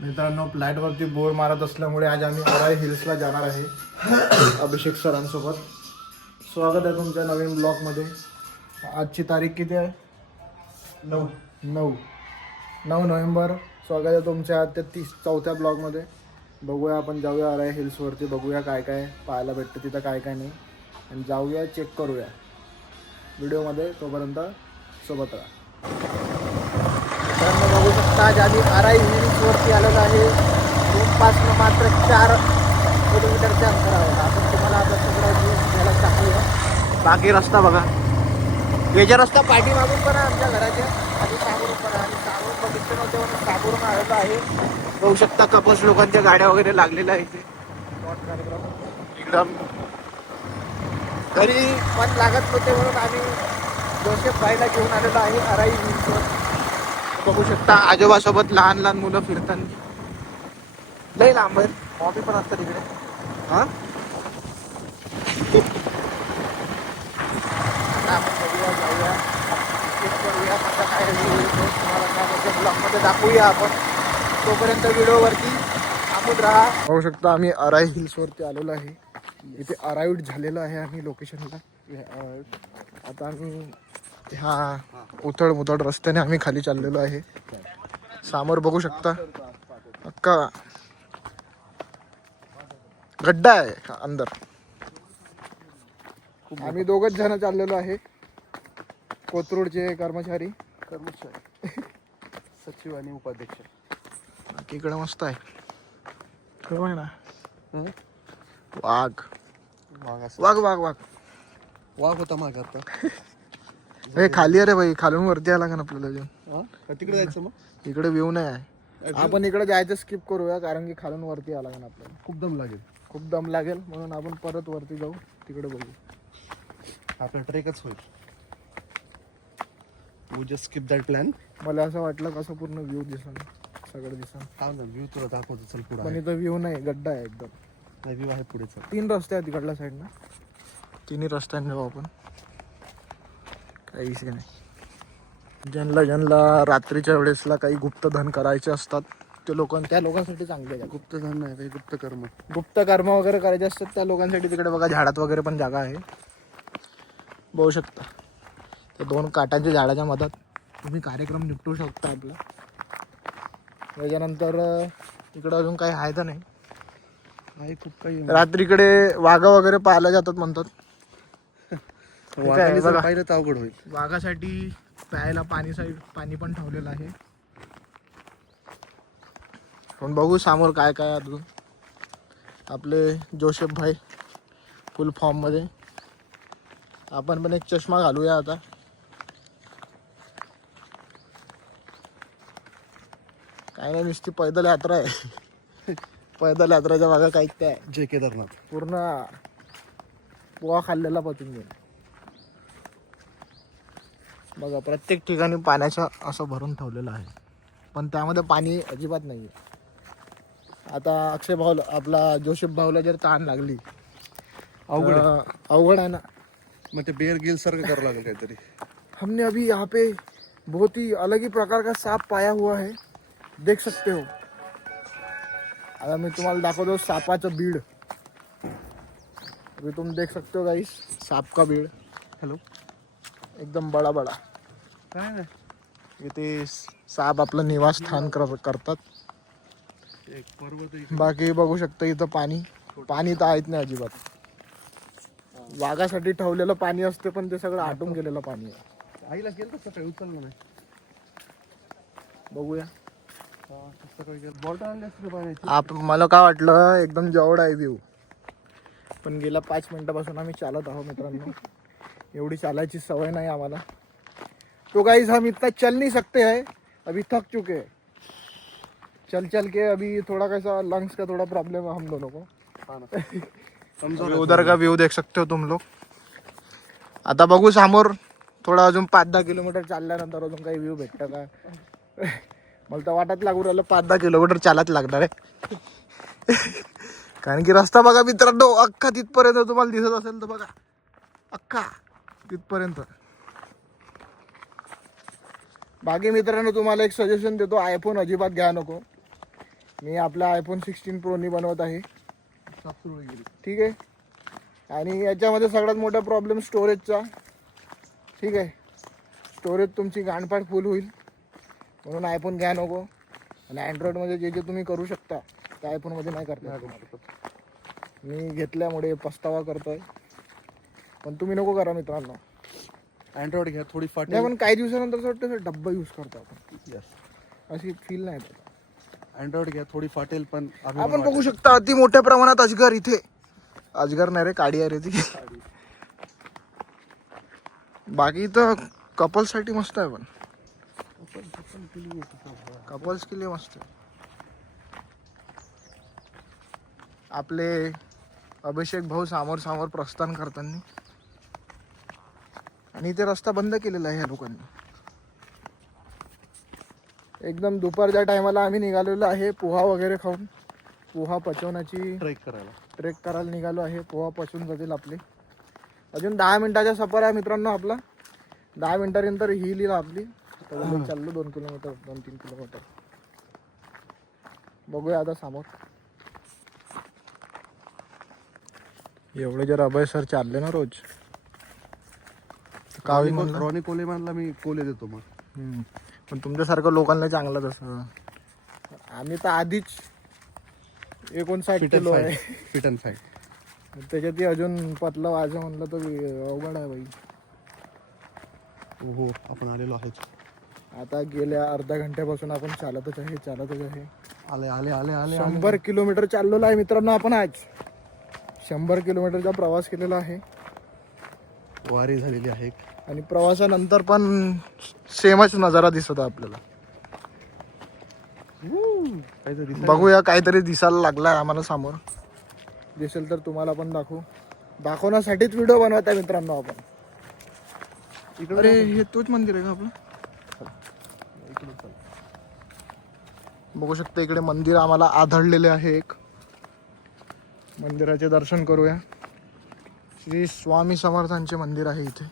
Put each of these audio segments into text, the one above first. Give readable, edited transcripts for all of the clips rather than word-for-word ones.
मित्रांनो, फ्लॅटवरती बोर मारत असल्यामुळे आज आम्ही अराई हिल्सला जाणार आहे अभिषेक सरांसोबत. स्वागत आहे तुमच्या नवीन ब्लॉगमध्ये. आजची तारीख किती आहे? 9 नोव्हेंबर. स्वागत आहे तुमच्या 34व्या ब्लॉगमध्ये. बघूया, आपण जाऊया अराई हिल्सवरती, बघूया काय काय पाहायला भेटतं तिथं, काय काय नाही, आणि जाऊया, चेक करूया व्हिडिओमध्ये. तोपर्यंत सोबत राहा. मित्रांनो, बघू शकता आज आम्ही अराई हिल्सवरती आलेलो आहे. रूमपासून मात्र 4 किलोमीटरच्या अंतरावर. आपण तुम्हाला आता सगळं व्ह्यूज घ्यायला दाखवूया. बाकी रस्ता बघा, वेजा रस्ता पाठीमागून पण आहे आमच्या घराच्या, आणि सागरून पण आहे. आणि सागरून बघितलं नव्हतं म्हणून सागरून आलेलो आहे. बघू शकता कपल्स लोकांच्या गाड्या वगैरे लागलेल्या आहे इथे. एकदम घरी मन लागत नव्हते म्हणून आम्ही जोसेफ भाईला घेऊन आलेलो आहे अराई हिल्सवर. बघू शकता आजोबासोबत लहान लहान मुलं फिरताना. लई लांब आहे, मॉमी पण असतात तिकडे. हा, आता आपण बघूया, जाऊया, चेक करूया आता काय तुम्हाला काय ब्लॉगमध्ये दाखवूया आपण. तोपर्यंत व्हिडिओवरती थांबून राहा. बघू शकता आम्ही अराई हिल्सवरती आलेलो आहे. इथे अराईव्ड झालेलो आहे आम्ही लोकेशनला. आता आम्ही ह्या उथळ मुथळ रस्त्याने आम्ही खाली चाललेलो आहे. समोर बघू शकता अक्का गड्डा आहे अंदर. आम्ही दोघच जण चाललेलो आहे, कोथरूडचे कर्मचारी सचिव आणि उपाध्यक्ष. बाकी इकडे मस्त आहे, कळव आहे ना. वाघ वाघ वाघ वाघ वाघ होता माग आता. हे खाली आहे रे भाई, खालून वरती आला का ना आपल्याला अजून. तिकडे जायचं मग. इकडे व्ह्यू नाही आहे, आपण इकडे जायचं स्किप करूया, कारण की खालून वरती आला का ना आपल्याला खूप दम लागेल. खूप दम लागेल, म्हणून आपण परत वरती जाऊ, तिकडे बघू. आपला ट्रेकच होईल. We just skip that plan. मला असं वाटलं कसं पूर्ण व्ह्यू दिसन, सगळं दिसन. हा ना, व्ह्यू तुला दाखवतो, चल पुढे. पण इथं व्ह्यू नाही, गड्डा आहे एकदम. व्ह्यू आहे पुढे, चल. 3 रस्ते आहेत तिकडल्या साईडनं, तिन्ही रस्त्याने जाऊ आपण, काही विषय नाही. ज्यांना रात्रीच्या वेळेसला काही गुप्तधन करायचे असतात ते त्या लोकांसाठी चांगले आहे. गुप्तधन नाही, काही गुप्तकर्म. गुप्तकर्म वगैरे करायचे असतात त्या लोकांसाठी तिकडे बघा, झाडात वगैरे पण जागा आहे, बघू शकता. त्या 2 काटांच्या झाडाच्या मधात तुम्ही कार्यक्रम निपटू शकता आपला. त्याच्यानंतर इकडं अजून काही आहे तर नाही. आहे खूप काही. रात्रीकडे वाघा वगैरे पाहायला जातात म्हणतात. पाहिलं तर अवघड होईल. वाघासाठी प्यायला पाणी पण ठेवलेलं आहे. पण बघू समोर काय काय अजून. आपले जोसेफ भाई फुल फॉर्म मध्ये. आपण पण एक चष्मा घालूया आता. काय नाही, नुसती पैदल यात्रा आहे. पैदल यात्राच्या मागं काहीच काय, जय केदारनाथ. पूर्ण पोहा खाल्लेला पचून गेला. बघा, प्रत्येक ठिकाणी पाण्याचं असं भरून ठेवलेलं आहे, पण त्यामध्ये पाणी अजिबात नाही आहे. आता अक्षय भाऊ, आपला जोसेफ भाऊला जर तहान लागली, अवघड आहे ना. मग ते बेअर गिल सारखं करावं लागेल काहीतरी. हमने अभी यहाँ पे बहुत ही अलग ही प्रकार का सांप पाया हुआ है, देख सकते हो. आता मी तुम्हाला दाखवतो सापाचं बीड. अभी तुम देख सकते हो गाइस, सांप का बीड. हॅलो, एकदम बडा बडा. काय नाही, इथे साप आपलं निवासस्थान करतात. एक पर्वत. बाकी बघू शकता इथं पाणी तर आहेत नाही अजिबात. वाघासाठी ठेवलेलं पाणी असते, पण ते सगळं आटून गेलेलं पाणी आहे. आईला गेलं तर सकाळी उचललं नाही. बघूया. बॉटल आणली असते पाण्याची. मला काय वाटलं एकदम जवळ आहे व्ह्यू, पण गेल्या 5 मिनिटापासून आम्ही चालत आहोत मित्रांनो. एवढी चालायची सवय नाही आम्हाला. तो गाइस हम इतना चल नहीं सकते हैं, अभी थक चुके हैं. चल के अभी थोड़ा कैसा लंग्स का थोड़ा प्रॉब्लम है हम दोनों को. उधर का व्यू देख सकते हो तुम लोग. आता बघू समोर थोडा अजून 5-10 किलोमीटर चालल्यानंतर अजून काही व्ह्यू भेटतं का. मला तर वाटत लागू राहिलं 5-10 किलोमीटर चालत लागणार आहे. कारण की रस्ता बघा मित्रांनो, अख्खा तिथपर्यंत तुम्हाला दिसत असेल तर बघा, अख्खा तिथपर्यंत. बाकी मित्रांनो, तुम्हाला एक सजेशन देतो, आयफोन अजिबात घ्या नको. मी आपला आयफोन 16 प्रोनी बनवत आहे. सापसुरळी गेली. ठीक आहे. आणि याच्यामध्ये सगळ्यात मोठा प्रॉब्लेम स्टोरेजचा. ठीक आहे. स्टोरेज तुमची गाणपाट फुल होईल, म्हणून आयफोन घ्या नको. आणि अँड्रॉइडमध्ये जे जे तुम्ही करू शकता ते आयफोनमध्ये नाही करता येत. मी घेतल्यामुळे पस्तावा करतोय, पण तुम्ही नको करा मित्रांनो. अँड्रॉइड घ्या, थोडी नाही फाटेल. पण काही दिवसानंतर असं वाटतं सर डब्बा यूज करतो आपण, यस, अशी फील नाही येत. अँड्रॉइड घ्या, थोडी फाटेल पण आपण बघू शकता अति मोठ्या प्रमाणात अजगर इथे. अजगर नाही रे, काडी आहे रे ती. बाकी तर कपल्ससाठी मस्त आहे, पण कपल्स के लिए मस्त आहे. आपले अभिषेक भाऊ समोर प्रस्थान करताना, आणि ते रस्ता बंद केलेला आहे ह्या लोकांनी. एकदम दुपारच्या टायमाला आम्ही निघालेलो आहे पोहा वगैरे खाऊन. पोहा पचवण्याची ट्रेक करायला निघालो आहे. पोहा पचून जातील आपले. अजून 10 मिनिटाचा सफर आहे मित्रांनो आपला. 10 मिनिटानंतर ही लिहिला आपली. तर चाललो 2 किलोमीटर 2-3 किलोमीटर. बघूया आता समोर. एवढे जर अभय सर चालले ना रोज रॉनी कोलेमॅनला मी कोले देतो मग. पण तुमच्यासारखं लोकांना चांगलं तसं. आम्ही तर आधीच 59 किलो आहे. Fit and fight. त्याच्यात अजून पतला व्हायचं म्हणलं तर अवघड आहे बाई. हो, आपण आलेलो आहे. आता गेल्या अर्ध्या घंट्यापासून आपण चालतच आहे. आले आले आले आले 100 किलोमीटर चाललेलो आहे मित्रांनो आपण आज. 100 किलोमीटरचा प्रवास केलेला आहे. वारी झालेली आहे. आणि प्रवासानंतर पण सेमच नजारा दिसत आहे आपल्याला. बघूया, काहीतरी दिसायला लागलाय आम्हाला समोर. दिसेल तर तुम्हाला पण दाखवण्यासाठीच व्हिडिओ बनवत आहे मित्रांनो आपण. अरे हे तोच मंदिर आहे का आपलं? बघू शकता इकडे मंदिर आम्हाला आढळलेले आहे. एक मंदिराचे दर्शन करूया. श्री स्वामी समर्थांचे मंदिर आहे इथे.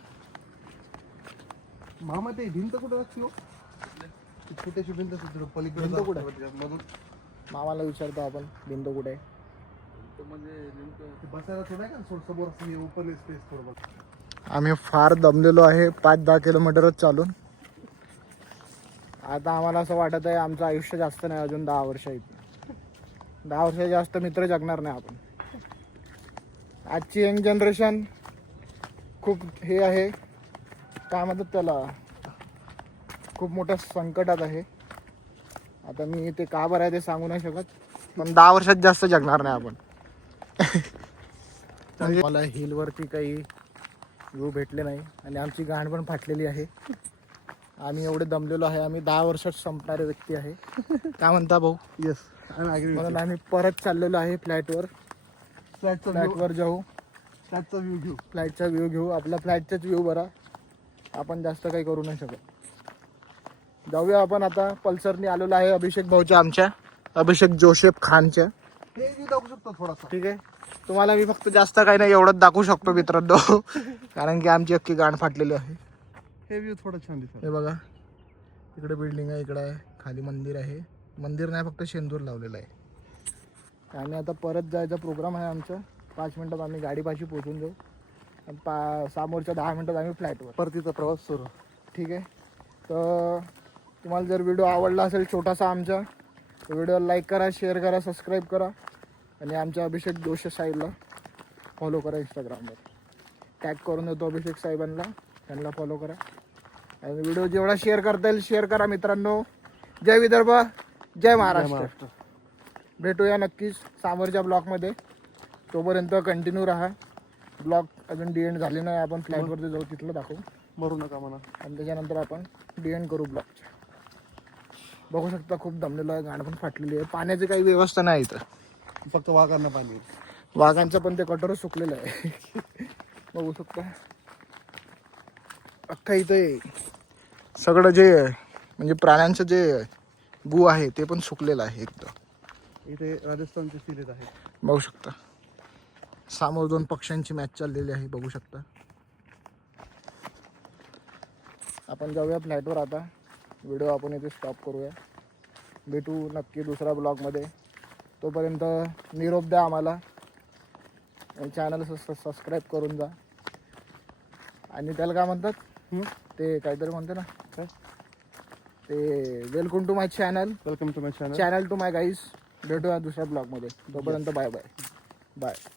मामा ते भिंत कुठे असते? छोट्याशी भिंत पलीकडे भिंत कुठे? मामाला विचारतो आपण, भिंत कुठे आहे? म्हणजे बसायला थोडं आहे का समोर ओपन स्पेस थोडं. आम्ही फार दमलेलो आहे 5-10 किलोमीटरच चालून. आता आम्हाला असं वाटत आहे आमचं आयुष्य जास्त नाही, अजून 10 वर्ष आहेत. 10 वर्ष जास्त मित्र जगणार नाही आपण. आजची यंग जनरेशन खूप हे आहे, काय म्हणतात त्याला, खूप मोठ्या संकटात आहे. आता मी ते का बरं आहे ते सांगू नाही शकत, पण 10 वर्षात जास्त जगणार नाही आपण. म्हणजे मला हिलवरती काही व्ह्यू भेटले नाही आणि आमची गाण पण फाटलेली आहे. आम्ही एवढे दमलेलो आहे. आम्ही 10 वर्षात संपणारे व्यक्ती आहे. काय म्हणता भाऊ? येस, म्हणून आम्ही परत चाललेलो आहे फ्लॅटवर जाऊ. फ्लाईटचा व्ह्यू घेऊ. आपला फ्लाईटचाच व्ह्यू बरा, आपण जास्त काही करू नाही शकत. जाऊया आपण आता. पल्सरनी आलेलो आहे अभिषेक भाऊच्या, आमच्या अभिषेक जोसेफ खानच्या. थोडासा. ठीक आहे. तुम्हाला मी फक्त जास्त काही नाही एवढंच दाखवू शकतो मित्रांनो, कारण की आमची अख्खी गाण फाटलेली आहे. हे व्ह्यू थोडं छान दिसत. हे बघा, इकडे बिल्डिंग आहे, इकडे आहे, खाली मंदिर आहे. मंदिर नाही, फक्त शेंदूर लावलेलं आहे. आणि आता परत जायचा प्रोग्राम आहे आमचा. 5 मिनिटात आम्ही गाडीपाशी पोहोचून जाऊ. आणि समोरच्या 10 मिनिटात आम्ही फ्लाईटवर परतीचा प्रवास सुरू. ठीक आहे. तर तुम्हाला जर व्हिडिओ आवडला असेल छोटासा आमचा, तर व्हिडिओला लाईक करा, शेअर करा, सबस्क्राईब करा. आणि आमच्या अभिषेक जोशी साहेबला फॉलो करा इंस्टाग्रामवर. टॅग करून देतो अभिषेक साहेबांना, त्यांना फॉलो करा. आणि व्हिडिओ जेवढा शेअर करता येईल शेअर करा मित्रांनो. जय विदर्भ, जय महाराष्ट्र. भेटूया नक्कीच समोरच्या ब्लॉगमध्ये. तोपर्यंत कंटिन्यू राहा. ब्लॉग अजून डी एंड झाले नाही. आपण फ्लॅटवरती जाऊ, तिथलं दाखवू. मरू नका म्हणा. आणि त्याच्यानंतर आपण डी एंड करू ब्लॉगच्या. बघू शकता खूप दमलेलं आहे, गाणं पण फाटलेली आहे. पाण्याची काही व्यवस्था नाही इथं, फक्त वाघांना पाणी. वाघांचं पण ते कटोरं सुकलेलं आहे. बघू शकता अख्खा इथे सगळं जे म्हणजे प्राण्यांचं जे गू आहे ते पण सुकलेलं आहे एकदम. इथे राजस्थानचे सीलेत आहे. बघू शकता समोर 2 पक्ष्यांची मॅच चाललेली आहे. बघू शकता. आपण जाऊया फ्लॅटवर आता. व्हिडिओ आपण इथे स्टॉप करूया. भेटू नक्की दुसऱ्या ब्लॉगमध्ये. तोपर्यंत निरोप द्या आम्हाला. चॅनल सबस्क्राईब करून जा. आणि त्याला काय म्हणतात ते काहीतरी म्हणते ना काय ते welcome to my channel. Welcome to my channel. Channel to my guys. भेटूया दुसऱ्या ब्लॉगमध्ये. तोपर्यंत बाय बाय बाय.